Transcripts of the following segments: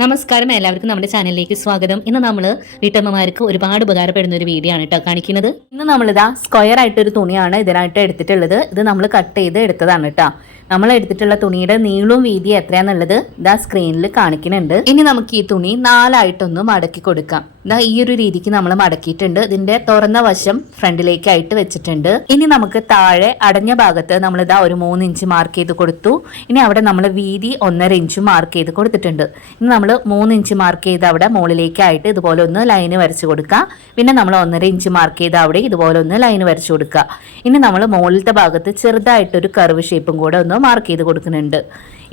നമസ്കാരം, എല്ലാവർക്കും നമ്മുടെ ചാനലിലേക്ക് സ്വാഗതം. ഇന്ന് നമ്മൾ വീട്ടമ്മമാർക്ക് ഒരുപാട് ഉപകാരപ്പെടുന്ന ഒരു വീഡിയോ ആണ് കേട്ടോ കാണിക്കുന്നത്. ഇന്ന് നമ്മളിതാ സ്ക്വയർ ആയിട്ടൊരു തുണിയാണ് ഇതിനായിട്ട് എടുത്തിട്ടുള്ളത്. ഇത് നമ്മൾ കട്ട് ചെയ്ത് എടുത്തതാണ് കേട്ടോ. നമ്മൾ എടുത്തിട്ടുള്ള തുണിയുടെ നീളവും വീതിയും എത്രയാന്നുള്ളത് ഇതാ സ്ക്രീനിൽ കാണിക്കുന്നുണ്ട്. ഇനി നമുക്ക് ഈ തുണി 4 ആയിട്ടൊന്ന് മടക്കി കൊടുക്കാം. ഇതാ ഈ ഒരു രീതിക്ക് നമ്മൾ മടക്കിയിട്ടുണ്ട്. ഇതിന്റെ തുറന്ന വശം ഫ്രണ്ടിലേക്കായിട്ട് വെച്ചിട്ടുണ്ട്. ഇനി നമുക്ക് താഴെ അടഞ്ഞ ഭാഗത്ത് നമ്മളിതാ ഒരു 3 ഇഞ്ച് മാർക്ക് ചെയ്ത് കൊടുത്തു. ഇനി അവിടെ നമ്മൾ വീതി 1.5 ഇഞ്ച് മാർക്ക് ചെയ്ത് കൊടുത്തിട്ടുണ്ട്. ഇനി നമ്മൾ 3 ഇഞ്ച് മാർക്ക് ചെയ്ത് അവിടെ മുകളിലേക്കായിട്ട് ഇതുപോലെ ഒന്ന് ലൈന് വരച്ചു കൊടുക്കുക. പിന്നെ നമ്മൾ 1.5 ഇഞ്ച് മാർക്ക് ചെയ്ത് അവിടെ ഇതുപോലെ ഒന്ന് ലൈന് വരച്ചു കൊടുക്കുക. ഇനി നമ്മൾ മുകളിലത്തെ ഭാഗത്ത് ചെറുതായിട്ടൊരു കർവ് ഷേപ്പും കൂടെ ഒന്ന് മാർക്ക് ചെയ്ത് കൊടുക്കുന്നുണ്ട്.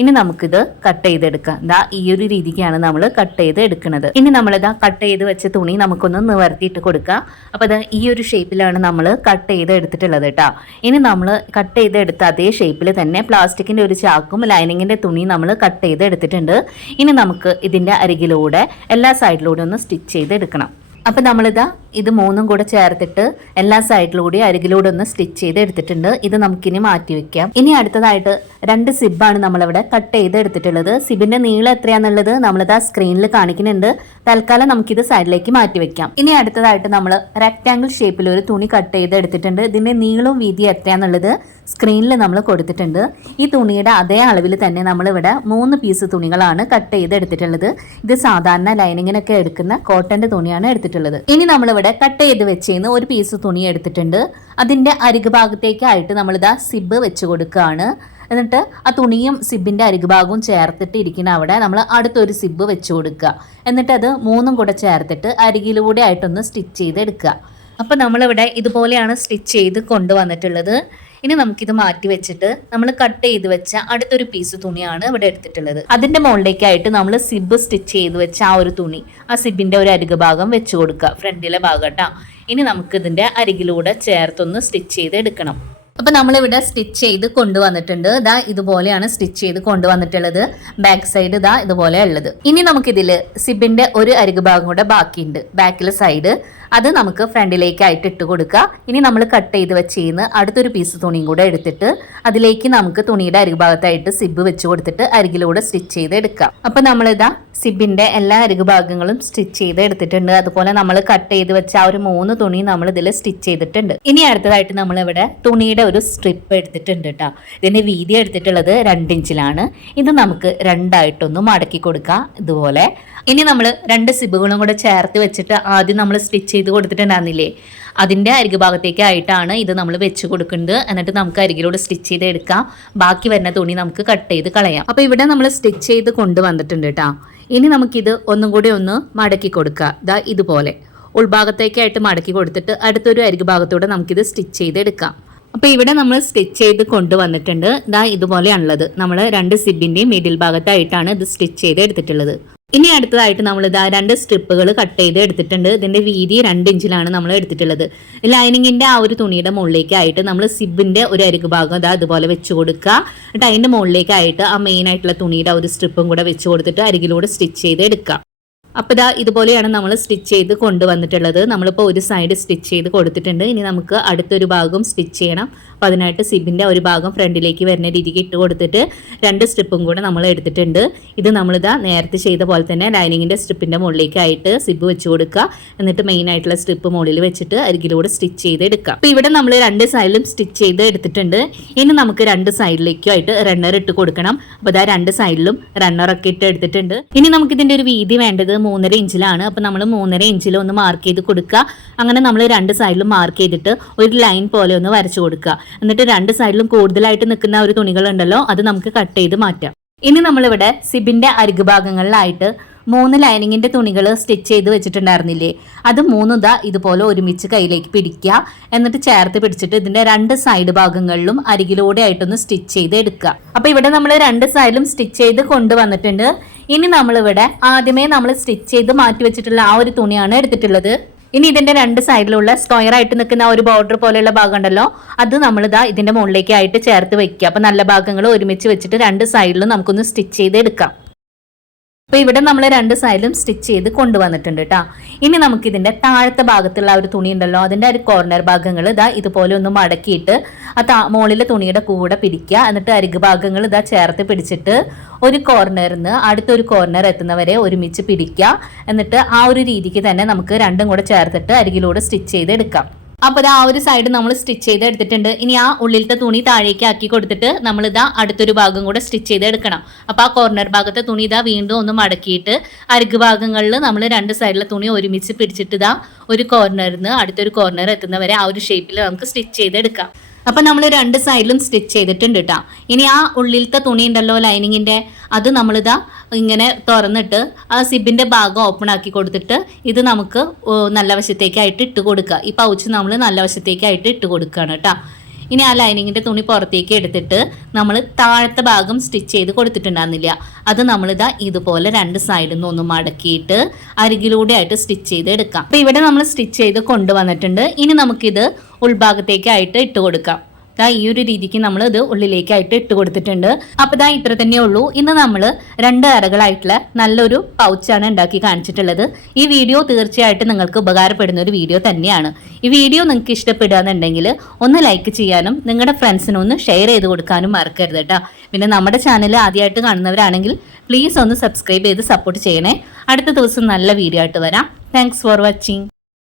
ഇനി നമുക്കിത് കട്ട് ചെയ്തെടുക്കാം. ഇതാ ഈ ഒരു രീതിക്കാണ് നമ്മൾ കട്ട് ചെയ്ത് എടുക്കുന്നത്. ഇനി നമ്മളിതാ കട്ട് ചെയ്ത് വെച്ച തുണി നമുക്കൊന്ന് നിവർത്തിയിട്ട് കൊടുക്കാം. അപ്പോൾ അത് ഈ ഒരു ഷേപ്പിലാണ് നമ്മൾ കട്ട് ചെയ്ത് എടുത്തിട്ടുള്ളത് കേട്ടോ. ഇനി നമ്മൾ കട്ട് ചെയ്ത് എടുത്ത അതേ ഷേപ്പിൽ തന്നെ പ്ലാസ്റ്റിക്കിന്റെ ഒരു ചാക്കും ലൈനിങ്ങിന്റെ തുണി നമ്മൾ കട്ട് ചെയ്ത് എടുത്തിട്ടുണ്ട്. ഇനി നമുക്ക് ഇതിന്റെ അരികിലൂടെ എല്ലാ സൈഡിലൂടെ ഒന്ന് സ്റ്റിച്ച് ചെയ്ത് എടുക്കണം. അപ്പം നമ്മളിതാ ഇത് 3ഉം കൂടെ ചേർത്തിട്ട് എല്ലാ സൈഡിലൂടെ അരികിലൂടെ ഒന്ന് സ്റ്റിച്ച് ചെയ്ത് എടുത്തിട്ടുണ്ട്. ഇത് നമുക്കിനി മാറ്റി വെക്കാം. ഇനി അടുത്തതായിട്ട് 2 സിബാണ് നമ്മളിവിടെ കട്ട് ചെയ്ത് എടുത്തിട്ടുള്ളത്. സിബിന്റെ നീളം എത്രയാന്നുള്ളത് നമ്മളിതാ സ്ക്രീനിൽ കാണിക്കുന്നുണ്ട്. തൽക്കാലം നമുക്കിത് സൈഡിലേക്ക് മാറ്റി വെക്കാം. ഇനി അടുത്തതായിട്ട് നമ്മൾ റെക്ടാങ്കിൾ ഷേപ്പിൽ ഒരു തുണി കട്ട് ചെയ്ത് എടുത്തിട്ടുണ്ട്. ഇതിന്റെ നീളവും വീതിയും എത്രയാന്നുള്ളത് സ്ക്രീനിൽ നമ്മൾ കൊടുത്തിട്ടുണ്ട്. ഈ തുണിയുടെ അതേ അളവിൽ തന്നെ നമ്മളിവിടെ 3 പീസ് തുണികളാണ് കട്ട് ചെയ്ത് എടുത്തിട്ടുള്ളത്. ഇത് സാധാരണ ലൈനിങ്ങിനൊക്കെ എടുക്കുന്ന കോട്ടന്റെ തുണിയാണ് എടുത്തിട്ടുള്ളത്. ഇനി നമ്മളിവിടെ കട്ട് ചെയ്ത് വെച്ചേന്ന് ഒരു പീസ് തുണി എടുത്തിട്ടുണ്ട്. അതിന്റെ അരികു ഭാഗത്തേക്കായിട്ട് നമ്മളിതാ സിബ് വെച്ച് കൊടുക്കുകയാണ്. എന്നിട്ട് ആ തുണിയും സിബിന്റെ അരികു ഭാഗവും ചേർത്തിട്ട് ഇരിക്കുന്ന അവിടെ നമ്മൾ അടുത്തൊരു സിബ് വെച്ച് കൊടുക്കുക. എന്നിട്ട് അത് 3ഉം കൂടെ ചേർത്തിട്ട് അരികിലൂടെ ആയിട്ടൊന്ന് സ്റ്റിച്ച് ചെയ്ത് എടുക്കുക. അപ്പം നമ്മളിവിടെ ഇതുപോലെയാണ് സ്റ്റിച്ച് ചെയ്ത് കൊണ്ടുവന്നിട്ടുള്ളത്. ഇനി നമുക്കിത് മാറ്റി വെച്ചിട്ട് നമ്മൾ കട്ട് ചെയ്ത് വെച്ച അടുത്തൊരു പീസ് തുണിയാണ് ഇവിടെ എടുത്തിട്ടുള്ളത്. അതിന്റെ മുകളിലേക്കായിട്ട് നമ്മൾ സിബ് സ്റ്റിച്ച് ചെയ്ത് വെച്ച ആ ഒരു തുണി ആ സിബിന്റെ ഒരു അരികു ഭാഗം വെച്ച് കൊടുക്കുക, ഫ്രണ്ടിലെ ഭാഗം കേട്ടോ. ഇനി നമുക്ക് ഇതിന്റെ അരികിലൂടെ ചേർത്തൊന്ന് സ്റ്റിച്ച് ചെയ്ത് എടുക്കണം. അപ്പൊ നമ്മളിവിടെ സ്റ്റിച്ച് ചെയ്ത് കൊണ്ടുവന്നിട്ടുണ്ട്. ഇതാ ഇതുപോലെയാണ് സ്റ്റിച്ച് ചെയ്ത് കൊണ്ടുവന്നിട്ടുള്ളത്. ബാക്ക് സൈഡ് ഇതാ ഇതുപോലെ ഉള്ളത്. ഇനി നമുക്കിതില് സിബിന്റെ ഒരു അരികു ഭാഗം കൂടെ ബാക്കിയുണ്ട്, ബാക്കിലെ സൈഡ്. അത് നമുക്ക് ഫ്രണ്ടിലേക്കായിട്ട് ഇട്ട് കൊടുക്കുക. ഇനി നമ്മൾ കട്ട് ചെയ്ത് വെച്ചിന്ന് അടുത്തൊരു പീസ് തുണിയും കൂടെ എടുത്തിട്ട് അതിലേക്ക് നമുക്ക് തുണിയുടെ അരികുഭാഗത്തായിട്ട് സിബ് വെച്ച് കൊടുത്തിട്ട് അരികിലൂടെ സ്റ്റിച്ച് ചെയ്ത് എടുക്കാം. അപ്പൊ നമ്മളിതാ സിബിന്റെ എല്ലാ അരികുഭാഗങ്ങളും സ്റ്റിച്ച് ചെയ്ത് എടുത്തിട്ടുണ്ട്. അതുപോലെ നമ്മൾ കട്ട് ചെയ്ത് വെച്ച ആ ഒരു 3 തുണി നമ്മൾ ഇതിൽ സ്റ്റിച്ച് ചെയ്തിട്ടുണ്ട്. ഇനി അടുത്തതായിട്ട് നമ്മളിവിടെ തുണിയുടെ ഒരു സ്ട്രിപ്പ് എടുത്തിട്ടുണ്ട് കേട്ടോ. ഇതിന്റെ വീതി എടുത്തിട്ടുള്ളത് 2 ഇഞ്ചിലാണ്. ഇത് നമുക്ക് 2 ആയിട്ടൊന്ന് മടക്കി കൊടുക്കാം ഇതുപോലെ. ഇനി നമ്മൾ 2 സിബുകളും കൂടെ ചേർത്ത് വെച്ചിട്ട് ആദ്യം നമ്മൾ സ്റ്റിച്ച് ചെയ്ത് കൊടുത്തിട്ടുണ്ടായിരുന്നില്ലേ, അതിന്റെ അരികു ഭാഗത്തേക്കായിട്ടാണ് ഇത് നമ്മൾ വെച്ച് കൊടുക്കുന്നത്. എന്നിട്ട് നമുക്ക് അരികിലൂടെ സ്റ്റിച്ച് ചെയ്ത് എടുക്കാം. ബാക്കി വരുന്ന തുണി നമുക്ക് കട്ട് ചെയ്ത് കളയാം. അപ്പൊ ഇവിടെ നമ്മൾ സ്റ്റിച്ച് ചെയ്ത് കൊണ്ടുവന്നിട്ടുണ്ട് കേട്ടോ. ഇനി നമുക്കിത് ഒന്നും കൂടി ഒന്ന് മടക്കി കൊടുക്കുക. ഇതാ ഇതുപോലെ ഉൾഭാഗത്തേക്കായിട്ട് മടക്കി കൊടുത്തിട്ട് അടുത്തൊരു അരികു ഭാഗത്തൂടെ നമുക്കിത് സ്റ്റിച്ച് ചെയ്ത് എടുക്കാം. അപ്പൊ ഇവിടെ നമ്മൾ സ്റ്റിച്ച് ചെയ്ത് കൊണ്ടുവന്നിട്ടുണ്ട്. ഇതാ ഇതുപോലെയാണുള്ളത്. നമ്മൾ 2 സിബിന്റെയും മിഡിൽ ഭാഗത്തായിട്ടാണ് ഇത് സ്റ്റിച്ച് ചെയ്ത് എടുത്തിട്ടുള്ളത്. ഇനി അടുത്തതായിട്ട് നമ്മൾ ഇതാ 2 സ്ട്രിപ്പുകൾ കട്ട് ചെയ്ത് എടുത്തിട്ടുണ്ട്. ഇതിന്റെ വീതി 2 ഇഞ്ചിലാണ് നമ്മൾ എടുത്തിട്ടുള്ളത്. ലൈനിങ്ങിന്റെ ആ ഒരു തുണിയുടെ മുകളിലേക്കായിട്ട് നമ്മൾ സിബിന്റെ ഒരു അരികു ഭാഗം ഇതാ ഇതുപോലെ വെച്ച് കൊടുക്കുക. എന്നിട്ട് അതിന്റെ മുകളിലേക്കായിട്ട് ആ മെയിൻ ആയിട്ടുള്ള തുണിയുടെ ഒരു സ്ട്രിപ്പും കൂടെ വെച്ച് കൊടുത്തിട്ട് അരികിലൂടെ സ്റ്റിച്ച് ചെയ്ത് എടുക്കാം. അപ്പോൾ ഇതാ ഇതുപോലെയാണ് നമ്മൾ സ്റ്റിച്ച് ചെയ്ത് കൊണ്ടുവന്നിട്ടുള്ളത്. നമ്മളിപ്പോൾ ഒരു സൈഡ് സ്റ്റിച്ച് ചെയ്ത് കൊടുത്തിട്ടുണ്ട്. ഇനി നമുക്ക് അടുത്തൊരു ഭാഗം സ്റ്റിച്ച് ചെയ്യണം. അപ്പോൾ അതിനായിട്ട് സിബിൻ്റെ ഒരു ഭാഗം ഫ്രണ്ടിലേക്ക് വരുന്ന രീതിക്ക് ഇട്ട് കൊടുത്തിട്ട് 2 സ്ട്രിപ്പും കൂടെ നമ്മൾ എടുത്തിട്ടുണ്ട്. ഇത് നമ്മളിതാ നേരത്തെ ചെയ്ത പോലെ തന്നെ ലൈനിങ്ങിൻ്റെ സ്ട്രിപ്പിൻ്റെ മുകളിലേക്കായിട്ട് സിബ് വെച്ച് കൊടുക്കുക. എന്നിട്ട് മെയിൻ ആയിട്ടുള്ള സ്ട്രിപ്പ് മുകളിൽ വെച്ചിട്ട് അരികിലൂടെ സ്റ്റിച്ച് ചെയ്ത് എടുക്കുക. അപ്പോൾ ഇവിടെ നമ്മൾ 2 സൈഡിലും സ്റ്റിച്ച് ചെയ്ത് എടുത്തിട്ടുണ്ട്. ഇനി നമുക്ക് 2 സൈഡിലേക്കുമായിട്ട് റണ്ണർ ഇട്ട് കൊടുക്കണം. അപ്പോൾ ഇതാ 2 സൈഡിലും റണ്ണറൊക്കെ ഇട്ട് എടുത്തിട്ടുണ്ട്. ഇനി നമുക്ക് ഇതിൻ്റെ ഒരു വീതി വേണ്ടത് 3.5 ഇഞ്ചിലാണ്. അപ്പോൾ നമ്മൾ 3.5 ഇഞ്ചിൽ ഒന്ന് മാർക്ക് ചെയ്ത് കൊടുക്കുക. അങ്ങനെ നമ്മൾ 2 സൈഡിലും മാർക്ക് ചെയ്തിട്ട് ഒരു ലൈൻ പോലെ ഒന്ന് വരച്ചു കൊടുക്കുക. എന്നിട്ട് 2 സൈഡിലും കൂടുതലായിട്ട് നിൽക്കുന്ന ഒരു തുണികളുണ്ടല്ലോ, അത് നമുക്ക് കട്ട് ചെയ്ത് മാറ്റാം. ഇനി നമ്മളിവിടെ സിബിന്റെ അരികു ഭാഗങ്ങളിലായിട്ട് 3 ലൈനിങ്ങിന്റെ തുണികൾ സ്റ്റിച്ച് ചെയ്ത് വെച്ചിട്ടുണ്ടായിരുന്നില്ലേ, അത് 3 ഇതാ ഇതുപോലെ ഒരുമിച്ച് കയ്യിലേക്ക് പിടിക്കുക. എന്നിട്ട് ചേർത്ത് പിടിച്ചിട്ട് ഇതിന്റെ 2 സൈഡ് ഭാഗങ്ങളിലും അരികിലൂടെ ആയിട്ടൊന്ന് സ്റ്റിച്ച് ചെയ്ത് എടുക്കുക. അപ്പൊ ഇവിടെ നമ്മൾ 2 സൈഡിലും സ്റ്റിച്ച് ചെയ്ത് കൊണ്ടുവന്നിട്ടുണ്ട്. ഇനി നമ്മളിവിടെ ആദ്യമേ നമ്മൾ സ്റ്റിച്ച് ചെയ്ത് മാറ്റി വെച്ചിട്ടുള്ള ആ ഒരു തുണിയാണ് എടുത്തിട്ടുള്ളത്. ഇനി ഇതിന്റെ 2 സൈഡിലുള്ള സ്ക്വയർ ആയിട്ട് നിൽക്കുന്ന ഒരു ബോർഡർ പോലെയുള്ള ഭാഗം ഉണ്ടല്ലോ, അത് നമ്മളിതാ ഇതിന്റെ മുകളിലേക്കായിട്ട് ചേർത്ത് വെക്കുക. അപ്പൊ നല്ല ഭാഗങ്ങൾ ഒരുമിച്ച് വെച്ചിട്ട് 2 സൈഡിലും നമുക്കൊന്ന് സ്റ്റിച്ച് ചെയ്ത് എടുക്കാം. അപ്പോൾ ഇവിടെ നമ്മൾ രണ്ട് സൈഡിലും സ്റ്റിച്ച് ചെയ്ത് കൊണ്ടുവന്നിട്ടുണ്ട് കേട്ടോ. ഇനി നമുക്ക് ഇതിന്റെ താഴത്തെ ഭാഗത്തുള്ള ഒരു തുണി ഉണ്ടല്ലോ, അതിന്റെ ഒരു കോർണർ ഭാഗങ്ങൾ ഇതാ ഇതുപോലെ ഒന്ന് മടക്കിയിട്ട് മുകളിലെ തുണിയുടെ കൂടെ പിടിക്കുക. എന്നിട്ട് അരികു ഭാഗങ്ങൾ ഇതാ ചേർത്ത് പിടിച്ചിട്ട് ഒരു കോർണറിൽ നിന്ന് അടുത്തൊരു കോർണർ എത്തുന്നവരെ ഒരുമിച്ച് പിടിക്കുക. എന്നിട്ട് ആ ഒരു രീതിക്ക് തന്നെ നമുക്ക് രണ്ടും കൂടെ ചേർത്തിട്ട് അരികിലൂടെ സ്റ്റിച്ച് ചെയ്ത് എടുക്കാം. അപ്പോൾ ആ ഒരു സൈഡ് നമ്മൾ സ്റ്റിച്ച് ചെയ്ത് എടുത്തിട്ടുണ്ട്. ഇനി ആ ഉള്ളിലത്തെ തുണി താഴേക്ക് ആക്കി കൊടുത്തിട്ട് നമ്മൾ ഇതാ അടുത്തൊരു ഭാഗം കൂടെ സ്റ്റിച്ച് ചെയ്ത് എടുക്കണം. അപ്പോൾ ആ കോർണർ ഭാഗത്തെ തുണി ഇതാ വീണ്ടും ഒന്ന് മടക്കിയിട്ട് അരികു ഭാഗങ്ങളിൽ നമ്മൾ രണ്ട് സൈഡിലെ തുണി ഒരുമിച്ച് പിടിച്ചിട്ട് ഇതാ ഒരു കോർണറിൽ നിന്ന് അടുത്തൊരു കോർണർ എത്തുന്നവരെ ആ ഒരു ഷേപ്പിൽ നമുക്ക് സ്റ്റിച്ച് ചെയ്തെടുക്കാം. അപ്പം നമ്മൾ രണ്ട് സൈഡിലും സ്റ്റിച്ച് ചെയ്തിട്ടുണ്ട് കേട്ടോ. ഇനി ആ ഉള്ളിലത്തെ തുണി ഉണ്ടല്ലോ ലൈനിങ്ങിൻ്റെ, അത് നമ്മളിതാ ഇങ്ങനെ തുറന്നിട്ട് ആ സിബിൻ്റെ ഭാഗം ഓപ്പൺ ആക്കി കൊടുത്തിട്ട് ഇത് നമുക്ക് നല്ല വശത്തേക്കായിട്ട് ഇട്ട് കൊടുക്കുക. ഈ പൗച്ച് നമ്മൾ നല്ല വശത്തേക്കായിട്ട് ഇട്ട് കൊടുക്കുകയാണ് കേട്ടോ. ഇനി ആ ലൈനിങ്ങിൻ്റെ തുണി പുറത്തേക്ക് എടുത്തിട്ട് നമ്മൾ താഴത്തെ ഭാഗം സ്റ്റിച്ച് ചെയ്ത് കൊടുത്തിട്ടുണ്ടായിരുന്നില്ല, അത് നമ്മളിതാ ഇതുപോലെ രണ്ട് സൈഡിൽ നിന്ന് ഒന്ന് മടക്കിയിട്ട് അരികിലൂടെ ആയിട്ട് സ്റ്റിച്ച് ചെയ്ത് എടുക്കാം. അപ്പോൾ ഇവിടെ നമ്മൾ സ്റ്റിച്ച് ചെയ്ത് കൊണ്ടുവന്നിട്ടുണ്ട്. ഇനി നമുക്കിത് ഉൾഭാഗത്തേക്കായിട്ട് ഇട്ട് കൊടുക്കാം. ഈ ഒരു രീതിക്ക് നമ്മൾ ഇത് ഉള്ളിലേക്കായിട്ട് ഇട്ട് കൊടുത്തിട്ടുണ്ട്. അപ്പോൾ ഇതാ ഇത്ര തന്നെ ഉള്ളൂ. ഇന്ന് നമ്മൾ രണ്ട് അറകളായിട്ടുള്ള നല്ലൊരു പൗച്ചാണ് ഉണ്ടാക്കി കാണിച്ചിട്ടുള്ളത്. ഈ വീഡിയോ തീർച്ചയായിട്ടും നിങ്ങൾക്ക് ഉപകാരപ്പെടുന്ന ഒരു വീഡിയോ തന്നെയാണ്. ഈ വീഡിയോ നിങ്ങൾക്ക് ഇഷ്ടപ്പെടുകയെന്നുണ്ടെങ്കിൽ ഒന്ന് ലൈക്ക് ചെയ്യാനും നിങ്ങളുടെ ഫ്രണ്ട്സിനൊന്ന് ഷെയർ ചെയ്ത് കൊടുക്കാനും മറക്കരുത് കേട്ടോ. പിന്നെ നമ്മുടെ ചാനൽ ആദ്യമായിട്ട് കാണുന്നവരാണെങ്കിൽ പ്ലീസ് ഒന്ന് സബ്സ്ക്രൈബ് ചെയ്ത് സപ്പോർട്ട് ചെയ്യണേ. അടുത്ത ദിവസം നല്ല വീഡിയോ ആയിട്ട് വരാം. Thanks for watching.